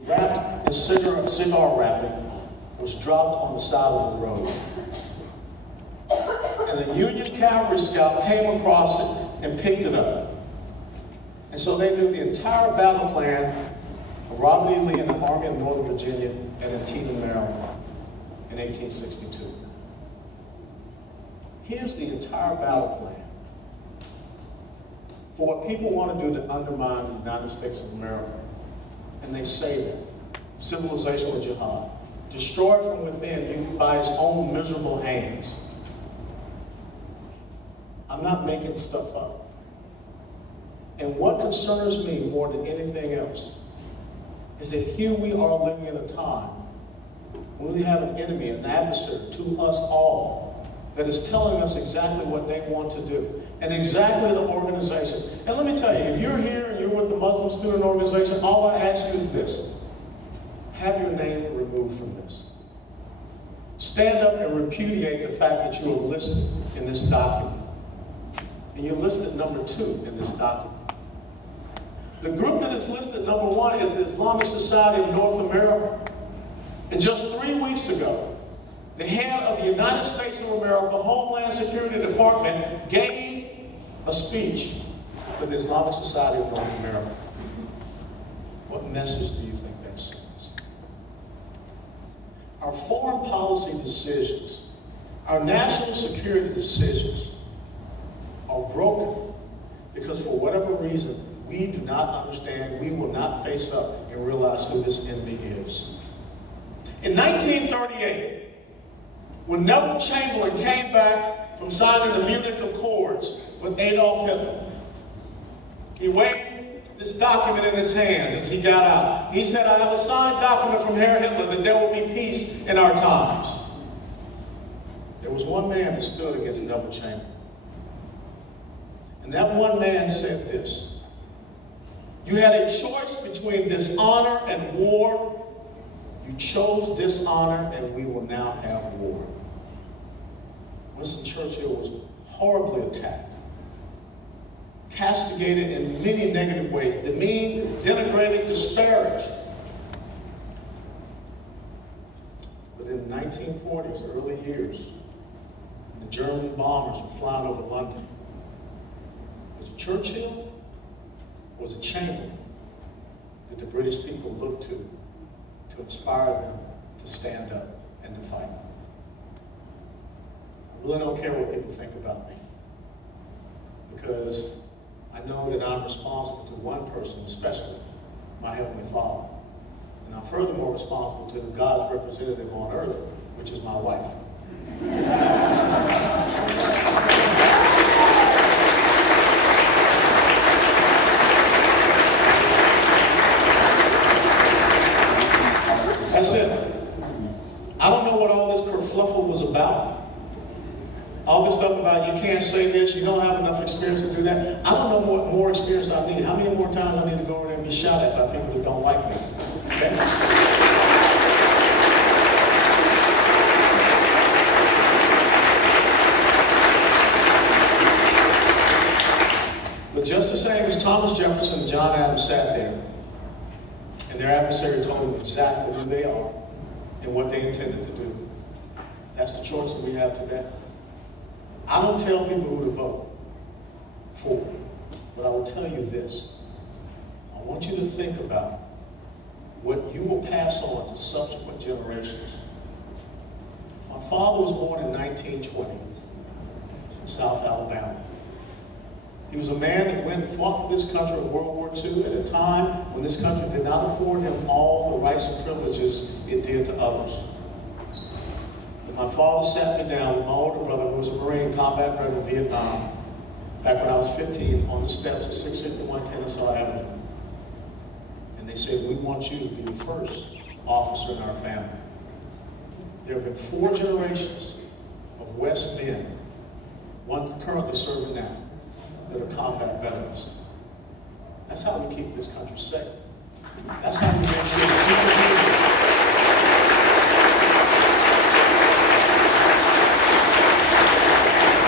wrapped in cigar wrapping, was dropped on the side of the road. And the Union Cavalry Scout came across it and picked it up. And so they knew the entire battle plan of Robert E. Lee and the Army of Northern Virginia at Antietam, Maryland in 1862. Here's the entire battle plan for what people want to do to undermine the United States of America. And they say that. Civilizational jihad. Destroyed from within by its own miserable hands. I'm not making stuff up. And what concerns me more than anything else is that here we are living in a time when we have an enemy, an adversary to us all, that is telling us exactly what they want to do and exactly the organization. And let me tell you, if you're here and you're with the Muslim Student Organization, all I ask you is this: have your name removed from this. Stand up and repudiate the fact that you are listed in this document. And you're listed number 2 in this document. The group that is listed number 1 is the Islamic Society of North America. And just 3 weeks ago, the head of the United States of America Homeland Security Department gave a speech to the Islamic Society of North America. What message do you think that sends? Our foreign policy decisions, our national security decisions are broken because for whatever reason, we do not understand, we will not face up and realize who this enemy is. In 1938, when Neville Chamberlain came back from signing the Munich Accords with Adolf Hitler, he waved this document in his hands as he got out. He said, "I have a signed document from Herr Hitler that there will be peace in our times." There was one man that stood against Neville Chamberlain. And that one man said this: "You had a choice between dishonor and war. You chose dishonor, and we will now have war." Winston Churchill was horribly attacked, castigated in many negative ways, demeaned, denigrated, disparaged. But in the 1940s, early years, the German bombers were flying over London. Was it Churchill? Or was it Chamberlain that the British people looked to inspire them to stand up and to fight? I really don't care what people think about me, because I know that I'm responsible to one person, especially my Heavenly Father. And I'm furthermore responsible to God's representative on earth, which is my wife. That's it. I don't know what all this kerfluffle was about. All this stuff about you can't say this, you don't have enough experience to do that. I don't know what more experience I need. How many more times I need to go over there and be shot at by people that don't like me? Okay? But just the same as Thomas Jefferson and John Adams sat there, and their adversary told them exactly who they are and what they intended to do. That's the choice that we have today. I don't tell people who to vote for, but I will tell you this. I want you to think about what you will pass on to subsequent generations. My father was born in 1920 in South Alabama. He was a man that went and fought for this country in World War II at a time when this country did not afford him all the rights and privileges it did to others. And my father sat me down with my older brother, who was a Marine combat veteran in Vietnam, back when I was 15, on the steps of 651 Kennesaw Avenue. And they said, "We want you to be the first officer in our family." There have been 4 generations of West men, one currently serving now, that are combat veterans. That's how we keep this country safe. That's how we make sure that you can be here.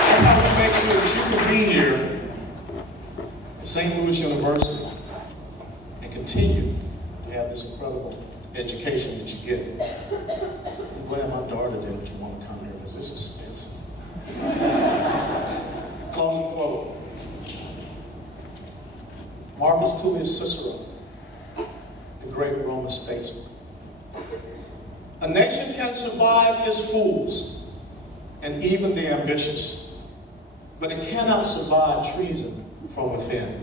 That's how we make sure that you can be here at St. Louis University and continue to have this incredible education that you get. I'm glad my daughter didn't want to come here because this is expensive. Closing quote. Marcus Tullius Cicero, the great Roman statesman. A nation can survive its fools and even the ambitious, but it cannot survive treason from within.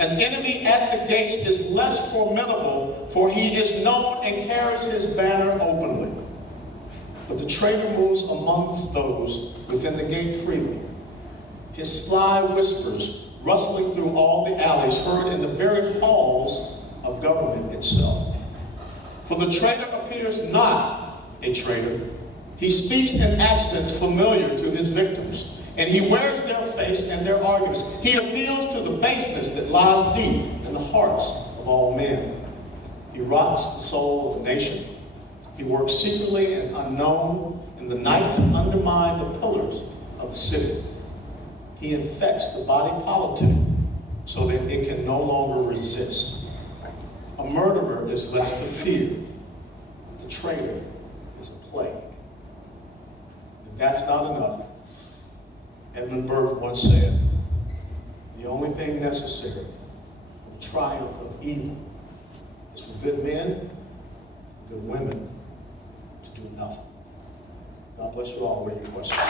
An enemy at the gates is less formidable, for he is known and carries his banner openly. But the traitor moves amongst those within the gate freely. His sly whispers rustling through all the alleys, heard in the very halls of government itself. For the traitor appears not a traitor. He speaks in accents familiar to his victims, and he wears their face and their arguments. He appeals to the baseness that lies deep in the hearts of all men. He rots the soul of the nation. He works secretly and unknown in the night to undermine the pillars of the city. He infects the body politic so that it can no longer resist. A murderer is less to fear. The traitor is a plague. If that's not enough, Edmund Burke once said, the only thing necessary for the triumph of evil is for good men and good women to do nothing. God bless you all. Ready for questions?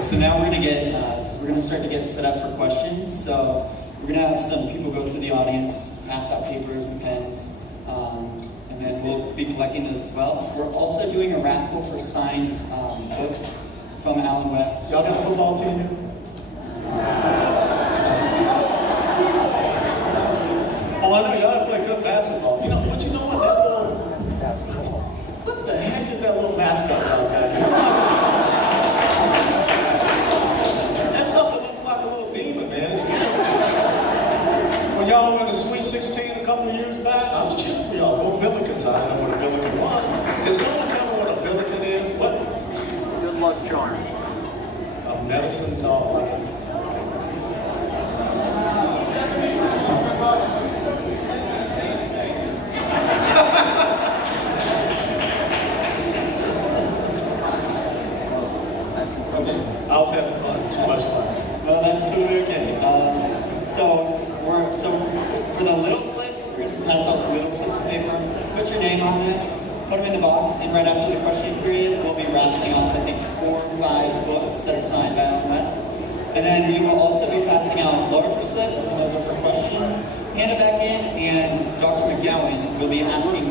So now we're going to start to get set up for questions. So we're going to have some people go through the audience, pass out papers and pens, and then we'll be collecting those as well. We're also doing a raffle for signed books from Allan West. Y'all got a football team here? Oh, I know y'all play good basketball. But you know what? That little, what the heck is that little mascot out there? When y'all won the Sweet 16 a couple of years back, I was cheering for y'all. Go Billikens. I didn't know what a Billiken was. Can someone tell me what a Billiken is? What? Good luck charm. A medicine dog. I was having fun. Too much fun. Well, that's totally okay. So for the little slips, we're going to pass out the little slips of paper. Put your name on it, put them in the box, and right after the question period, we'll be raffling off, I think, 4 or 5 books that are signed by Allan West. And then we will also be passing out larger slips, and those are for questions. Hand it back in, and Dr. McGowan will be asking